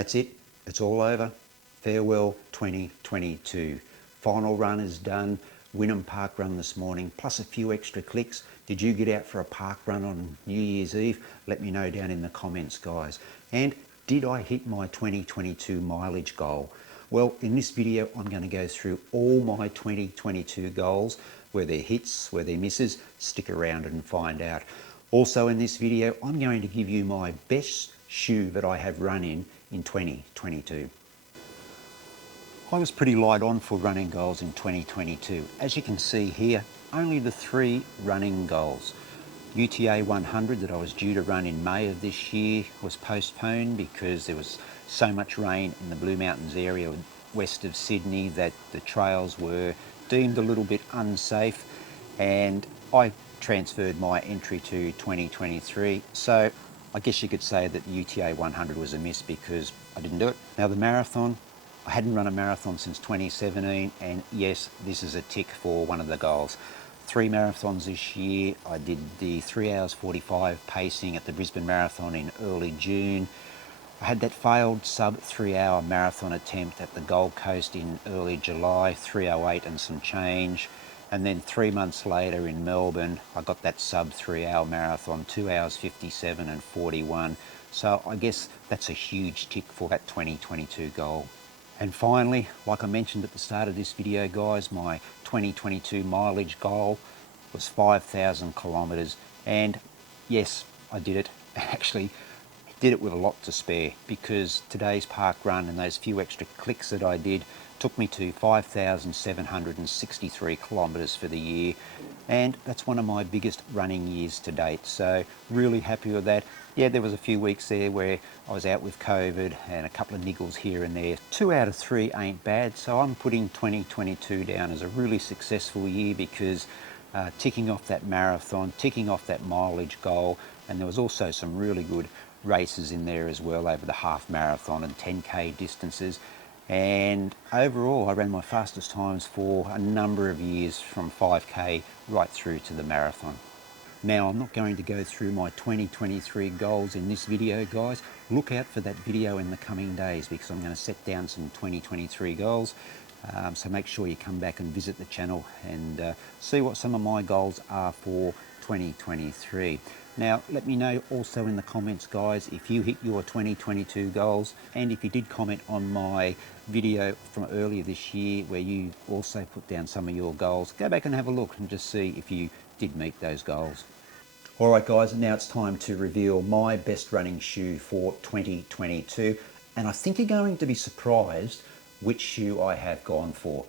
That's it. It's all over. Farewell 2022. Final run is done. Wynnum Park run this morning, plus a few extra clicks. Did you get out for a park run on New Year's Eve? Let me know down in the comments, guys. And did I hit my 2022 mileage goal? Well, in this video, I'm going to go through all my 2022 goals, where they're hits, where they're misses. Stick around and find out. Also in this video, I'm going to give you my best shoe that I have run in 2022. I was pretty light on for running goals in 2022. As you can see here, only the 3 running goals. UTA 100 that I was due to run in May of this year was postponed because there was so much rain in the Blue Mountains area west of Sydney that the trails were deemed a little bit unsafe, and I transferred my entry to 2023. So I guess you could say that the UTA 100 was a miss because I didn't do it. Now the marathon, I hadn't run a marathon since 2017, and yes, this is a tick for one of the goals. 3 marathons this year. I did the 3 hours 45 pacing at the Brisbane Marathon in early June. I had that failed sub 3 hour marathon attempt at the Gold Coast in early July, 3:08 and some change. And then 3 months later in Melbourne, I got that sub 3 hour marathon, 2 hours 57 and 41. So I guess that's a huge tick for that 2022 goal. And finally, like I mentioned at the start of this video, guys, my 2022 mileage goal was 5,000 kilometres. And yes, I did it. Actually, I did it with a lot to spare, because today's park run and those few extra clicks that I did took me to 5,763 kilometres for the year. And that's one of my biggest running years to date. So really happy with that. Yeah, there was a few weeks there where I was out with COVID and a couple of niggles here and there. 2 out of 3 ain't bad. So I'm putting 2022 down as a really successful year, because ticking off that marathon, ticking off that mileage goal, and there was also some really good races in there as well over the half marathon and 10K distances. And overall, I ran my fastest times for a number of years, from 5K right through to the marathon. Now, I'm not going to go through my 2023 goals in this video, guys. Look out for that video in the coming days, because I'm going to set down some 2023 goals. So make sure you come back and visit the channel and see what some of my goals are for 2023. Now, let me know also in the comments, guys, if you hit your 2022 goals, and if you did comment on my video from earlier this year where you also put down some of your goals. Go back and have a look and just see if you did meet those goals. All right, guys, now it's time to reveal my best running shoe for 2022, and I think you're going to be surprised which shoe I have gone for.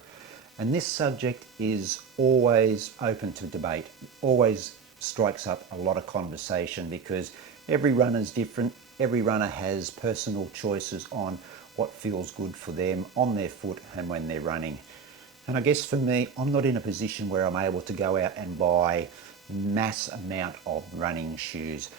And this subject is always open to debate, always strikes up a lot of conversation, because every runner's different. Every runner has personal choices on what feels good for them on their foot and when they're running. And I guess for me, I'm not in a position where I'm able to go out and buy mass amount of running shoes.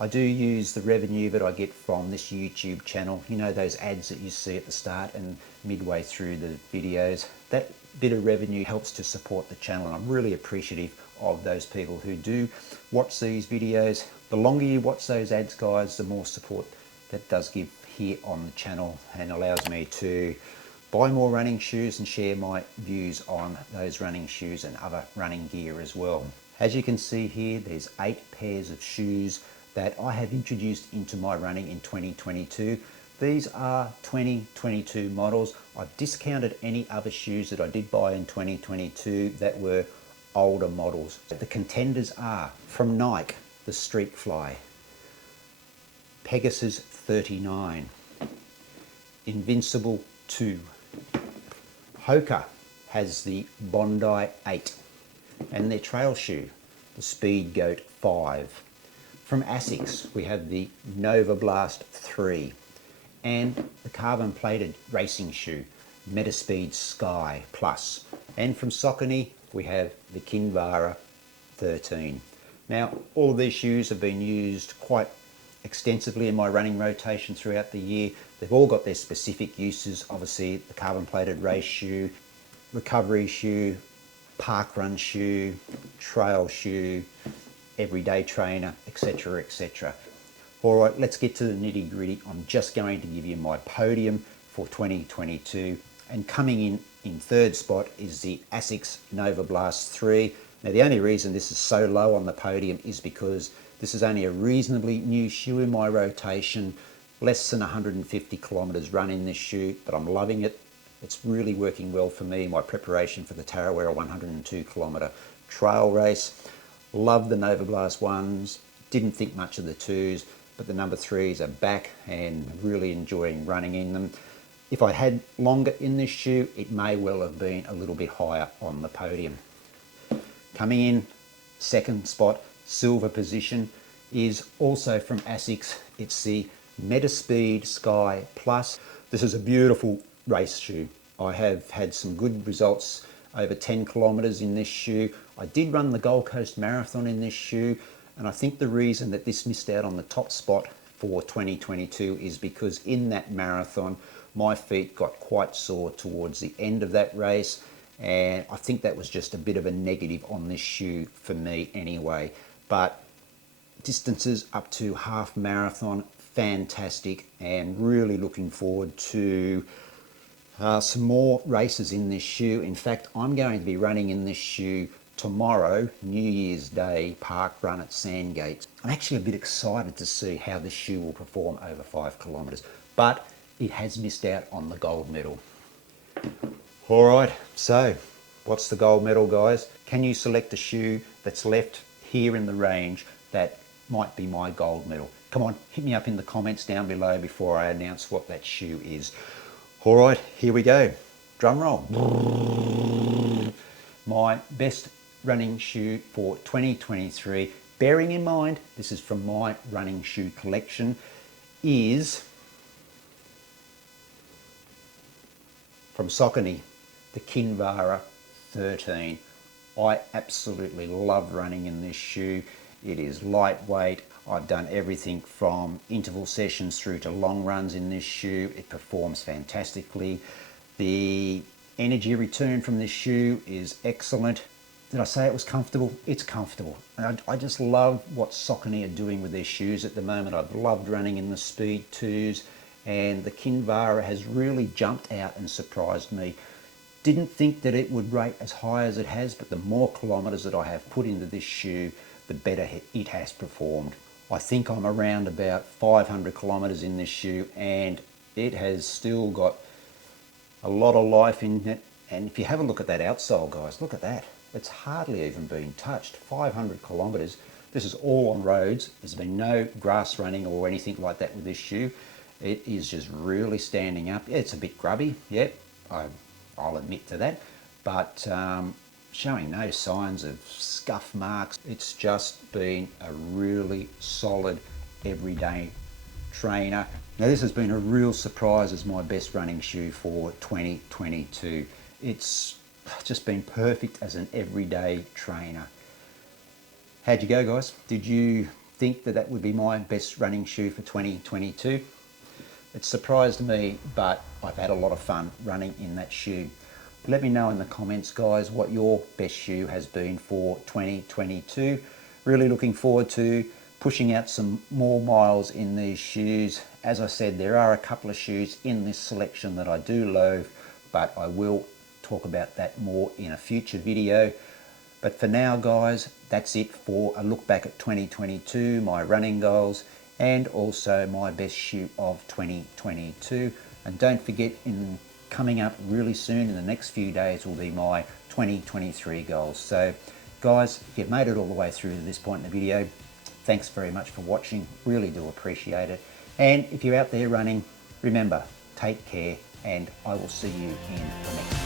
I do use the revenue that I get from this YouTube channel. You know, those ads that you see at the start and midway through the videos. That bit of revenue helps to support the channel, and I'm really appreciative of those people who do watch these videos. The longer you watch those ads, guys, the more support that does give here on the channel, and allows me to buy more running shoes and share my views on those running shoes and other running gear as well. As you can see here, there's 8 pairs of shoes that I have introduced into my running in 2022. These are 2022 models. I've discounted any other shoes that I did buy in 2022 that were older models. The contenders are from Nike, the Street Fly, Pegasus 39, Invincible 2, Hoka has the Bondi 8, and their trail shoe, the Speed Goat 5. From Asics, we have the Nova Blast 3, and the carbon plated racing shoe, Metaspeed Sky Plus. And from Saucony, we have the Kinvara 13. Now, all of these shoes have been used quite extensively in my running rotation throughout the year. They've all got their specific uses. Obviously, the carbon plated race shoe, recovery shoe, park run shoe, trail shoe, everyday trainer, etc., etc. All right, let's get to the nitty gritty. I'm just going to give you my podium for 2022. And coming in third spot is the ASICS Nova Blast 3. Now the only reason this is so low on the podium is because this is only a reasonably new shoe in my rotation, less than 150 kilometers run in this shoe, but I'm loving it. It's really working well for me, my preparation for the Tarawera 102 kilometer trail race. Love the Nova Blast 1s, didn't think much of the 2s, but the number 3s are back and really enjoying running in them. If I had longer in this shoe, it may well have been a little bit higher on the podium. Coming in second spot, silver position, is also from ASICS. It's the Metaspeed Sky Plus. This is a beautiful race shoe. I have had some good results over 10 kilometers in this shoe. I did run the Gold Coast Marathon in this shoe, and I think the reason that this missed out on the top spot for 2022 is because in that marathon, my feet got quite sore towards the end of that race, and I think that was just a bit of a negative on this shoe for me anyway. But distances up to half marathon, fantastic, and really looking forward to some more races in this shoe. In fact, I'm going to be running in this shoe tomorrow, New Year's Day park run at Sandgate. I'm actually a bit excited to see how this shoe will perform over 5 kilometers, but it has missed out on the gold medal. All right, so what's the gold medal, guys? Can you select a shoe that's left here in the range that might be my gold medal? Come on, hit me up in the comments down below before I announce what that shoe is. All right, here we go. Drum roll. My best running shoe for 2023, bearing in mind this is from my running shoe collection, is from Saucony, the Kinvara 13. I absolutely love running in this shoe. It is lightweight. I've done everything from interval sessions through to long runs in this shoe. It performs fantastically. The energy return from this shoe is excellent. Did I say it was comfortable? It's comfortable. And I just love what Saucony are doing with their shoes at the moment. I've loved running in the Speed 2s, and the Kinvara has really jumped out and surprised me. Didn't think that it would rate as high as it has, but the more kilometers that I have put into this shoe, the better it has performed. I think I'm around about 500 kilometers in this shoe, and it has still got a lot of life in it. And if you have a look at that outsole, guys, look at that. It's hardly even been touched. 500 kilometers. This is all on roads. There's been no grass running or anything like that with this shoe. It is just really standing up. Yeah, it's a bit grubby, yep, I'll admit to that, but showing no signs of scuff marks. It's just been a really solid everyday trainer. Now this has been a real surprise as my best running shoe for 2022. It's just been perfect as an everyday trainer. How'd you go, guys? Did you think that that would be my best running shoe for 2022? It surprised me, but I've had a lot of fun running in that shoe. Let me know in the comments, guys, what your best shoe has been for 2022. Really looking forward to pushing out some more miles in these shoes. As I said, there are a couple of shoes in this selection that I do loathe, but I will talk about that more in a future video. But for now, guys, that's it for a look back at 2022, my running goals, and also my best shoe of 2022. And don't forget, coming up really soon in the next few days will be my 2023 goals. So guys, if you've made it all the way through to this point in the video, thanks very much for watching. Really do appreciate it. And if you're out there running, remember, take care, and I will see you in the next